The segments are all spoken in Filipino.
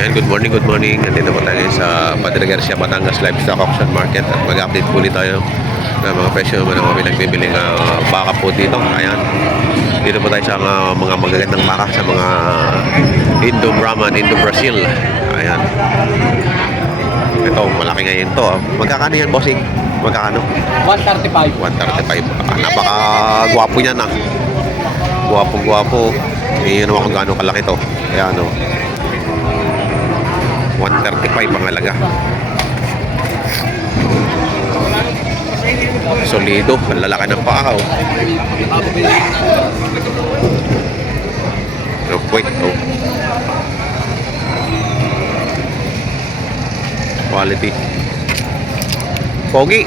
Yan, good morning. Nandito po tayo sa Padre Garcia, Batangas Livestock Auction Market at mag-update po ulit tayo ng mga presyo ng mga pinagbibiling baka po dito. Ayan. Dito po tayo sa mga magagandang baka sa mga Indo-Brahman, Indo-Brazil. Ayan. Ito, malaki ngayon to. Magkakano yan, bossing? Magkakano? 135. 135. Napaka-gwapo niyan ah. Gwapo. Hindi naman kung gaano kalaki to. Ayan o. 135 ang halaga. Solido. Ang lalaki ng paa o. Wait, oh. Quality. Pogi.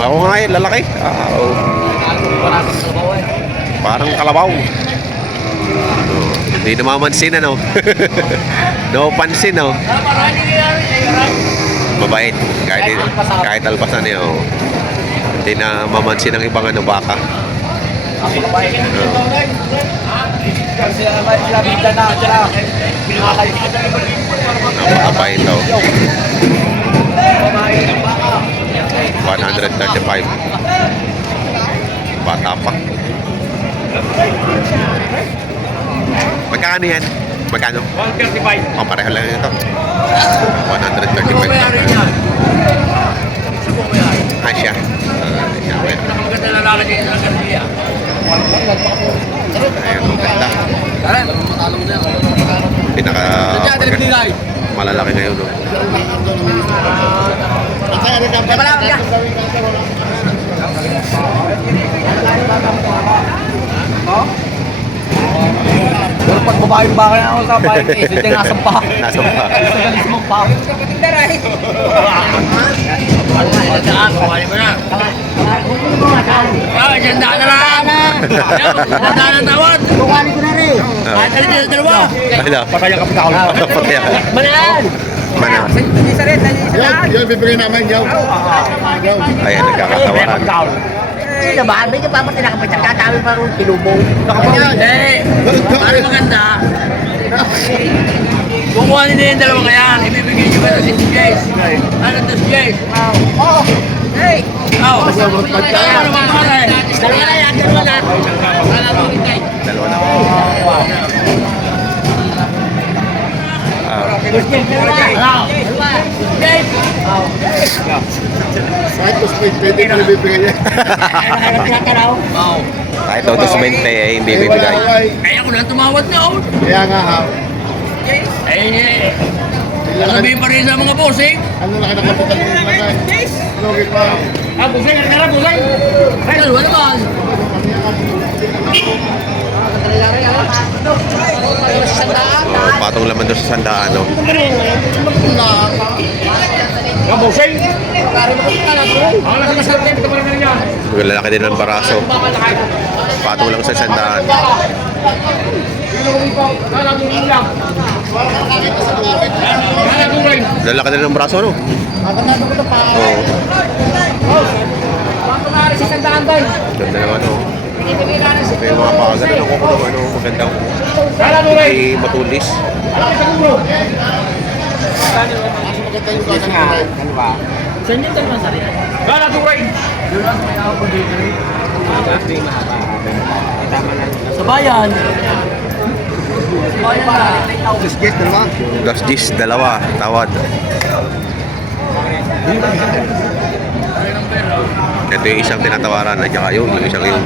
Ako nga eh, lalaki. Oh. Parang kalabaw. Hindi namamansin ano. No pansin no. Mabait. Kahit alpasan niya. Oh. Hindi na mamansin ng ibang ano baka. Napakabait daw. 135. Bata pa. Magkano yan? Magkano? 135. Oh, pareho lang ito. 135 na. Ah, siya. Maganda lalaki din sa Garcia. Ayan, ang ganda. Pinaka malalaki ngayon, no? Pero pag babae yung baka na ako sa bahay, isip niya nasa pa. Nasa pa. Isa galis mong pa. Kuhanin mo na. Ganda na lang. Ganda na tawad. Kuhanin ko na rin. Kuhanin ko na dalawa. Pataya ka pita ko. Pataya. Manaan. Mana? Isa rin. Yan, bibigyan namin yaw. Ayan, nagkakatawaran. Sino ba? Medyo pa tinakapit ang kakawin pa rin tinubong. Eh, para maganda. Kukuha nila yung dalawa kaya, ibibigay nyo kayo si Jace. Ano to si Jace? Oo. Hey! Oo. Ano naman pala eh? Dalawa na yan, dalawa na. Dalawa na. Kahit mas pwede na bibigyan niya. Kahit daw 220 eh, hindi bibigay. Kaya ko lang tumawad na oh. Kaya nga ha. Ano sabihin pa rin sa mga bossing? Ano laki ng kapital ng mga logit pa. Bossing, ano bossing? Dalawa naman. Patong laman doon sa sandaan, no? Bossing? Lalaki din ng baraso. Patong lang sa sandaan. Lalaki din ng braso, no? Oo. Ganda naman, no? May mga pakagan, no? Kung ano, magandang hindi matulis. Saan yung dalawa sa rin? Gala turay! Sa bayan. Bayan na. Disguise na naman. Dasjis, dalawa, tawad. Ito yung isang tinatawaran at saka yung isang yun.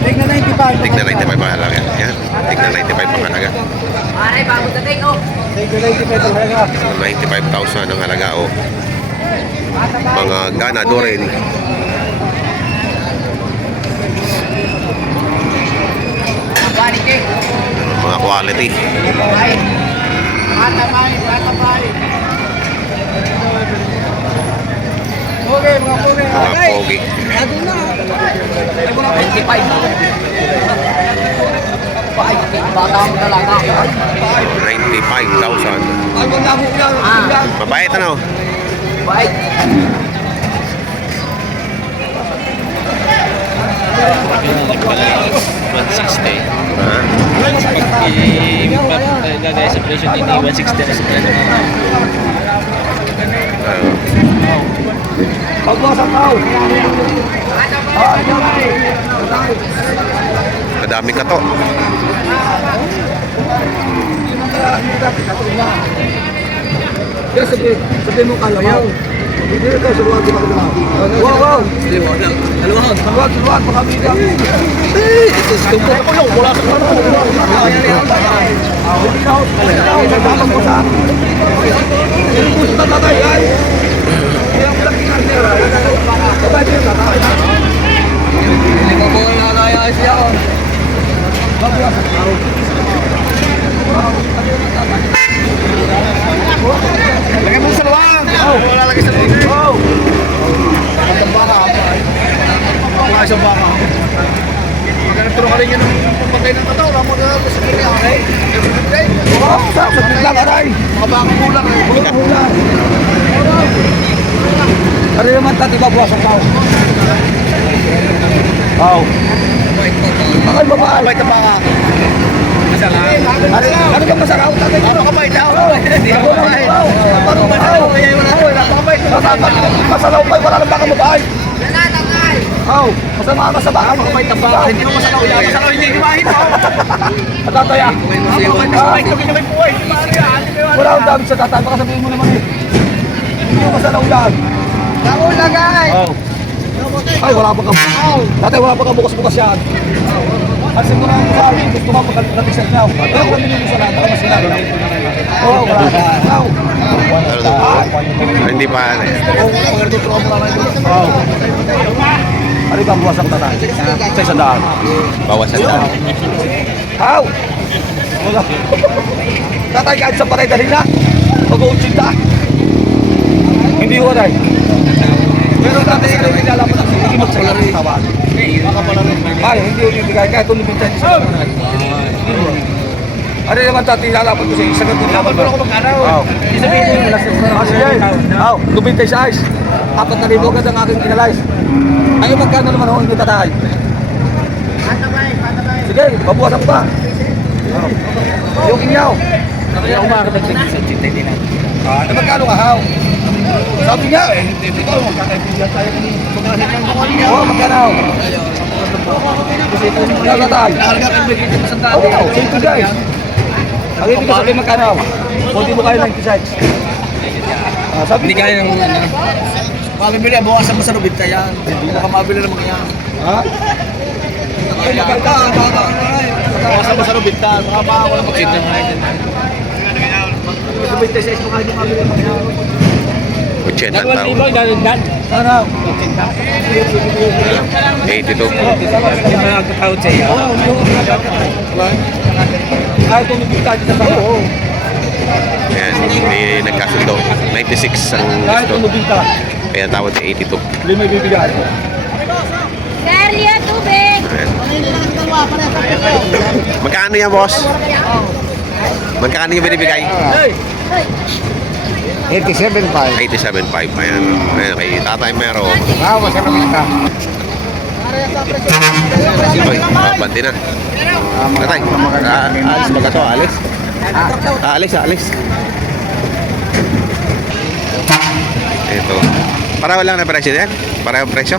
Tignan 95. Tignan 95 ang halaga. Yan. Tignan 95 ang halaga. Aray, bago dating oh. 95,000 ang halaga o. Mga ganado rin. Mga quality. Mga pogi. 25. Bata ang talaga. 95,000. Mabait ano? Bait. Ha? Gagaya sa presyo din 160 na sa plano. Madami ka to. Sabi mo kalabaw. Hindi ka sa luwag ka na. Wow. Luwag makabida. Wala sa lagay mo sa luwag. Wala lagi sa luwag. Ang baka. Wala sa baka. Maganda turo ka rin yun ng patay ng tataw. Wala mo na sa kanya. Sa biglang aray. Mga baka kulang. Kulang. Ano naman tati ba buwas ang tao? Wow. Bakal babae. Bakal baka. Ano ka masaraw? Ano ka bait daw? Hindi ka bait. Ano ka bait? Wala ka bait. Masalaw pa, wala nang baka mabait. Aw, masama ka sa baka mabait ang baka. Hindi mo masalaw yan. Masalaw hindi gimahin mo. Tataya. Wala akong dami sa tatay. Baka sabihin mo naman eh. Hindi mo masalaw yan. Daon lagay. Ay, wala pa ka. Tatay, wala pa ka bukas-bukas yan. Kasi mo naman sa akin, gusto mo pagkatisan niya. Pero kung hindi mo sa lahat, baka mas sinabi. Oo, wala ka. Hindi pa. Ano ba buwas ang tatay? Sa isang daan. Bawas ang daan. How? Wala. Tatay kahit sa patay dahil na. Pag-uutsinta. Hindi ko tayo. Pero tatay ka rin nilalaman ang hindi magsala rin tawag. Ay, hindi yung ibigay. Kahit kung lumintay sa mga. Ano naman tatay nilalaman ko sa isang ganito. Laban mo ako mag-araw. Isabihin mo yung malasas na. Sige. Lumintay sa ice. 4,000 agad ang aking kinalayas. Ayaw magkano naman ako hindi tatay. Sige, mabuwasan pa. Yung inyaw. Ako makakatagdag sa 89. Ano magkano ka, Haw? Sabi niya eh, ikaw, magkakaibigan tayo ni pagkasin ng bukali niya. Oo, magkano? Nagkatay. Oo, safety guys. Ang ibig ko sabihin magkano? Kung di mo kayo 96. Sabi Hindi kaya ng ano. Mamimili, bukasan mo sa Rubinta yan. Baka mabili naman yan. ha? Ay, maganda. Bukasan mo sa Rubinta. Baka makawala mo Cheat kaya. ng mga ito. Rubinta 6, baka hindi mabili naman yan. 80 ang tao. Ano? 82. Yung mga kakawad sa iyo. Kahit tumibig tayo sa sama. Ayan, may nagkasundo. 96 ang Kahit gusto. tumibig tayo. Kaya tawad sa 82. Hindi may bibigyan. Carlia, tubig! Ayan. Magkano yan, boss? Magkano yung binibigay? 87.5. 87.5. Ayan. Ayan, kay Tatay Mero. Masarap ka. Siyempre, babante na. Tatay, alis ba ka to? Alis? Alis. Ito. Pareho lang na presyo yan? Pareho presyo?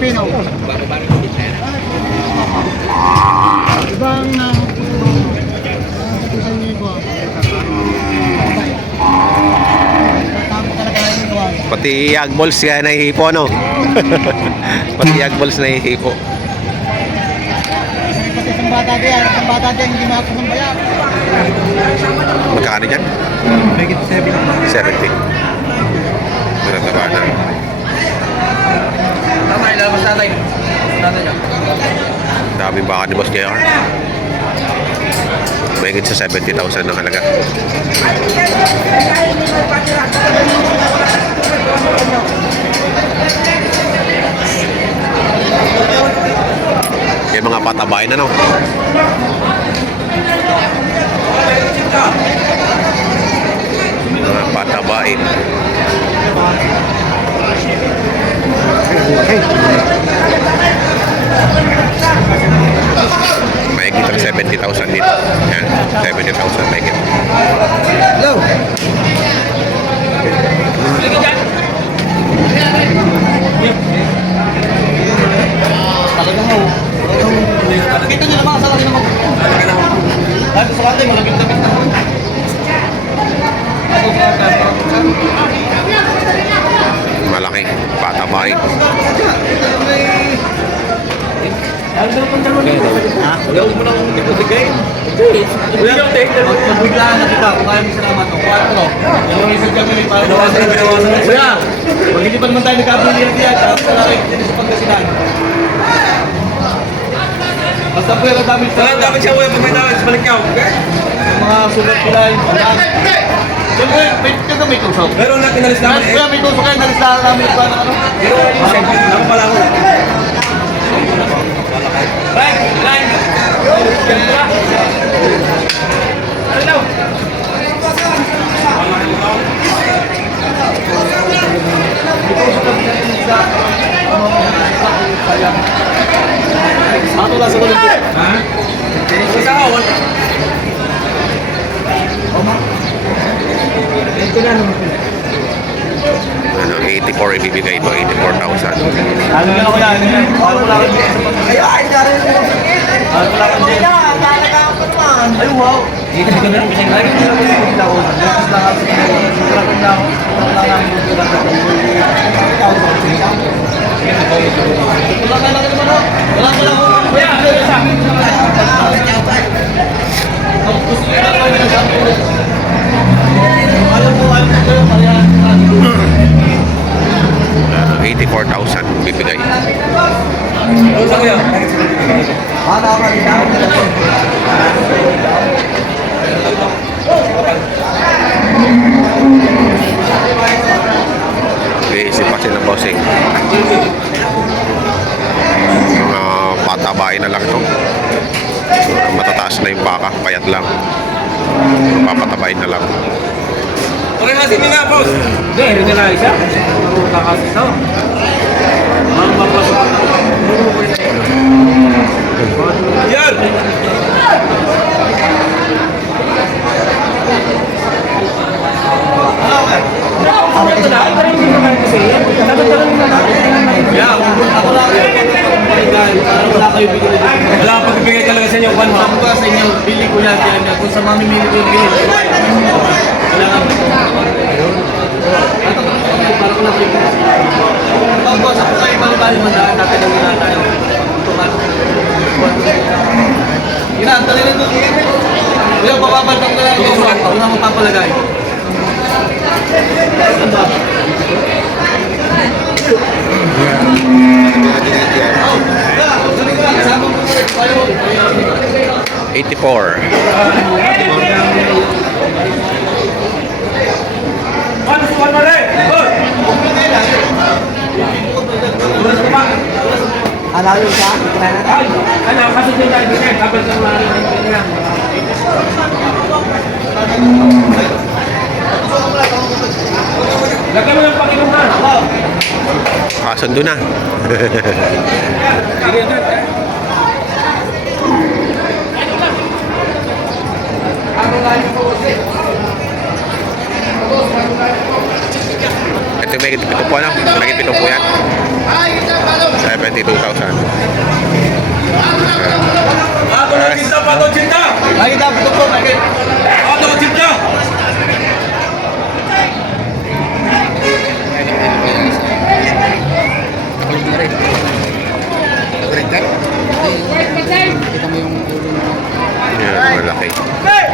Pino. Ibang Pati yag balls kaya nahihipo, no? Pati yag balls nahihipo. isang bata din, hindi makapos ng bayan. Magkano dyan? 70. Maganda ba na? Tama, ilalabas natin. baka ni Boss JR. Mahigit sa 70,000 ng halaga. Yung mga patabain ano. Mga patabain. Mahigit ang 70,000 dito. Yan, 70,000 mahigit. Hello. Talaga mo. Kita niyo naman sa laki naman. Dahil sa laki, malagit-labit na. Malaki, patabain. Wala mo nang ibigay. Wala nang take. Magbiglaan na kita kung kaya mo salamat. 4. Yung isang kami may para nawasan. Kuya, pag hindi pa naman tayo nagkabilihan diyan, tapos sa laki, hindi sa Pangasinan. Basta po yung damage sa Dapat siya kuya pag may tawag sa balik ka. mga sugat pilay. Siyempre, may tusok. Pero na kinalis namin eh. Kuya, may tusok kayo, nalistahan namin yung paano ano. Pero ako pala ako. Line! Ato lang sa ulit. Ha? Basta ako. Ano, 84 ibibigay ito, 84,000. Ano nga ako yan? Ano wala kang dyan sa pagkakas? Ano wala kang dyan? Ay, wow! Dito ka na rin kasi Lagi ko lang yung taon. Tapos lang ako sa sobrang kanya ako. Wala lang yung sobrang kanya. Wala ka lang naman ako. Wala ka lang ako. Kuya, ano yung sa akin? Ang gusto nyo lang kayo ng sabi ko. Alam mo, alam ko yung marihan. 84,000 bibigay. Ano sa kuya? Ano ako malitaw? Iisip pa siya ng bossing. Mga patabain na lang ito. Matataas na yung baka, payat lang. Papatabain na lang. Okay, hasin niyo nga, boss. Hindi, hindi nila isa. Kakasin na. Ang papasok. Yan! Yeah, ako lang wala kayo bigyan. Wala kang pagbibigay talaga sa inyo, kwan mo. Sabi ko sa inyo, bili ko yan. Kaya kung sa mamimili ko yung bili. Wala nga. Para ko lang bili. Pag ko sa kayo bali-bali mandaan natin ang gina tayo. Ginaan, rin doon. Kuya, papabaltang ko lang ito. Ako na mapapalagay. Saan ba? 84. Alayo sa akin. Ano, kasi din tayo din. Kapag sa mga lang. Lagyan mo ng Panginoon na. Kasundo na. Sige na. Ito may pito po ano? May pito po yan. 72,000. Pato ng cinta, pato ng cinta! Ay, dapat ito po. Pato ng cinta! Yan, malaki.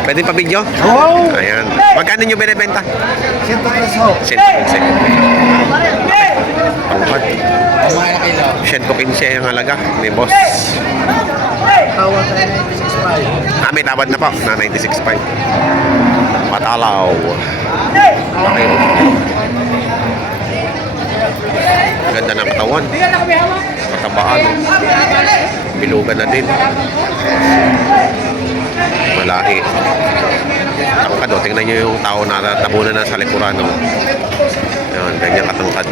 Pwede pa video? Oo. Ayan. Magkano nyo binibenta? 100 peso. 115. Pangkat. 115 ang halaga ni boss. Tawag tayo na 96.5. May tawad na po na 96.5. Patalaw. Okay. Ganda ng katawan. Katabaan. Bilugan na din. Malahi. Tangkad o. Tingnan nyo yung tao na tabunan na sa likuran. O. Yan, ganyan katangkad.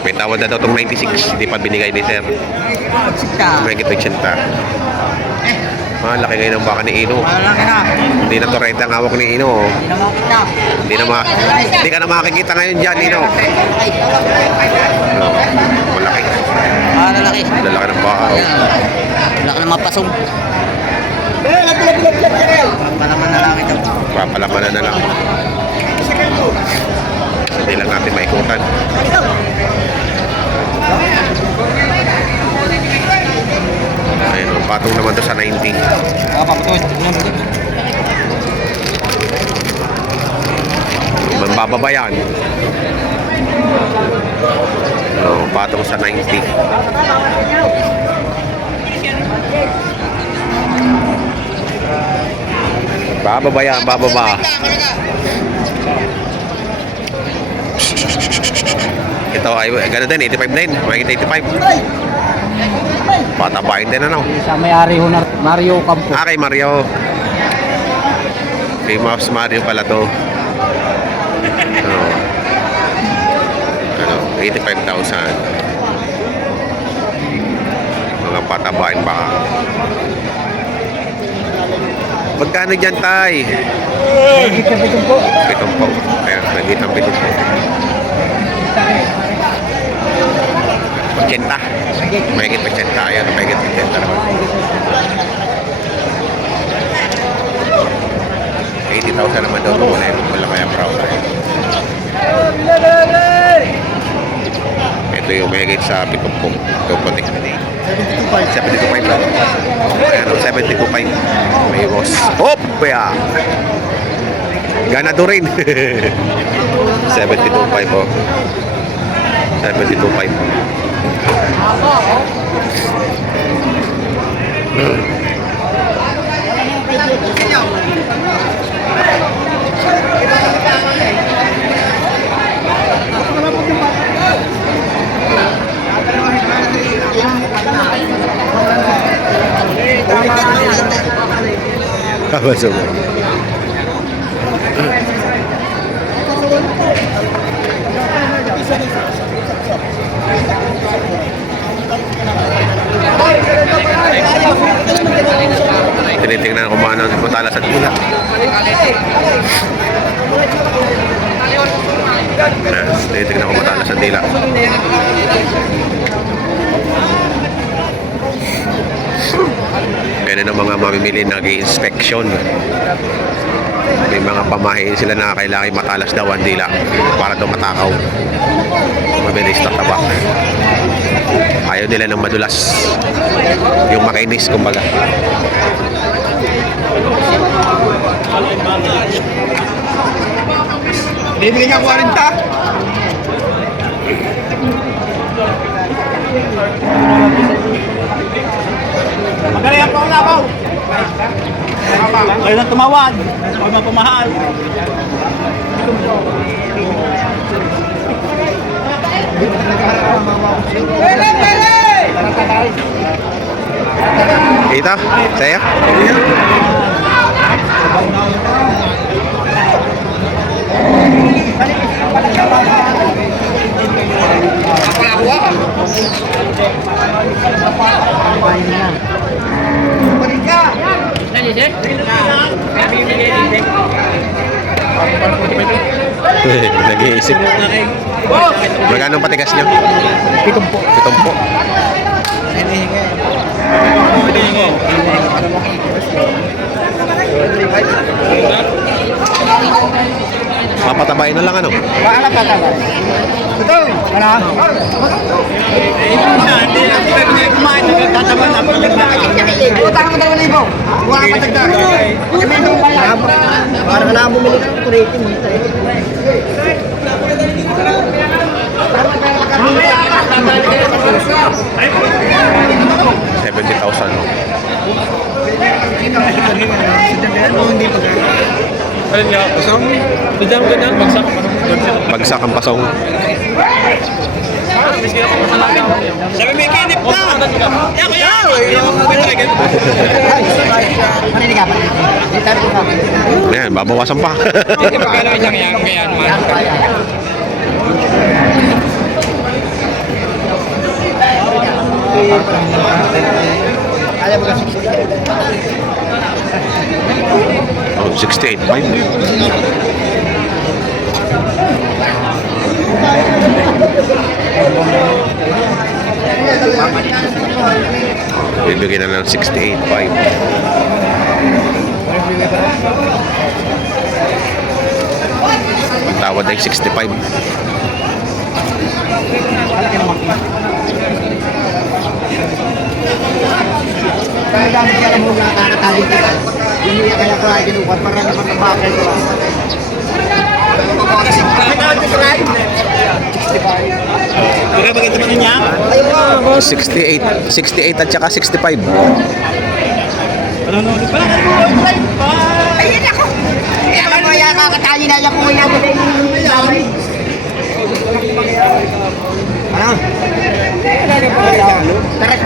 May tawad na daw itong 96. Hindi pa binigay ni Sir. May gitag 80. Malaki ngayon ang baka ni Ino. Malaki na. Hindi na torrente ang hawak ni Ino. Hindi na makita. Hindi ka na makikita ngayon dyan, Ino. Malaki. Lalaki. Lalaki ng baka. Oh. Laki na mapasong. Palaman na lang ito. Papalamanan na lang. Hindi lang natin maikutan. Ayun, patong naman to sa 90. Mambababa yan. Patong sa 90. Bababa yan, bababa. Ito ay gano'n din, 85 din. Mahigit 85. Patabain din ano. Sa may-ari ho na Mario Campo. Kay Mario. Kay Mouse Mario pala to. Ano, 85,000. Mga patabain ba? Magkano dyan, Tay? Pitong po. Ayan, nagit ang pitong po. 80. Mahigit 80. Ayan, mahigit 80 naman. 80,000 naman daw kung wala kaya proud. Ito yung mahigit sa pitong po. Ito po, 72.5 lang. Ayan, 72.5. May boss. Hop! Kaya! Ganado rin. 72.5 po. 72.5. Kabasok. Tinitingnan ko paano matala sa dila. Tinitingnan ko matala sa dila. Ganun ang mga mamimili nag-i-inspection. May mga pamahiin sila na kailangan matalas daw ang dila para daw matakaw. Mabilis tataba. Ayaw nila ng madulas. Yung makinis, kumbaga. Bibigyan niya 40. Magaling ako na ako. Kayo na tumawad. Huwag na pumahal. Ito? Sa'yo? Nag-iisip. Magkano ang patigas niyo? 7 po. 7 po. Papatabain na lang ano? Paano patabay? Ito! Wala? Hindi ka kumain. Tataba na. Utang mo 2,000. Buha ka patagdag. Para ka lang bumili ng rating mo. Mamaya. Ganda, ganda. Bagsak. Bagsak ang pasong. Sabi may kinip na. Manini ka pa. Dito rin ka. Ayan, babawasan pa. Magkano isang yan? Kaya naman. Kaya mo kasi. Oh, 68.5. Bibigyan na ng 68.5. Ang tawad ay 65. Kaya dami kaya mo na kakatali ka. Hindi kaya ko ay ginukat para naman ang bakit ko. Kaya bakit naman niya? 68 at saka 65. Ayun ako. Kaya mo kaya kakatali na yan kung yan. Ano? Taras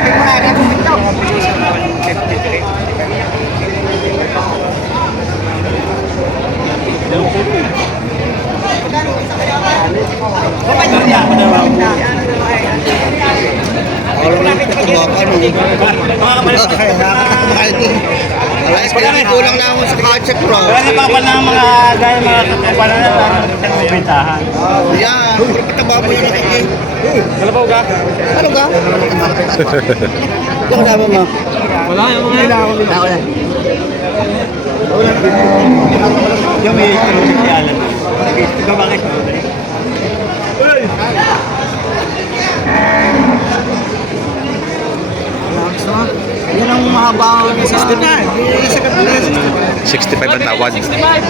mo na rin ito. Kulang na ako sa kotse pro. Wala na pa pala ng mga gaya mga kapala na pintahan. Yan, kita ba mo yun nakikita? Kalabaw ka? Ano ka? Ito ko naman mo. Wala yung mga Ako na. yung may alam. Ikaw bakit? Yan ang mahaba ng 60 na. 65 ang tawad.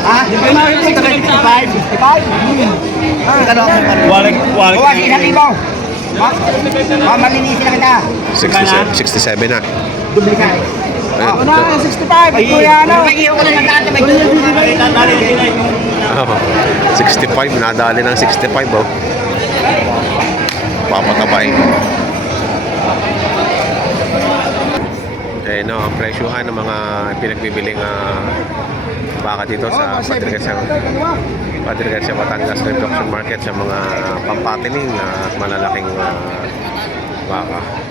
Ah, di ba na yung 65? 65? Ano? Walik. Bawas isang libo. Mamalinisin na kita. 67 na. Dubli ka. Ayan. Ano? 65. Kuya, ano? Mag-iyo ko lang ang may Oh, 65, nadali ng 65 oh. Papatabay. Eh no, ang presyuhan ng mga pinagbibiling baka dito sa Padre Garcia Batangas Live Auction Market sa mga pampatiling at malalaking baka.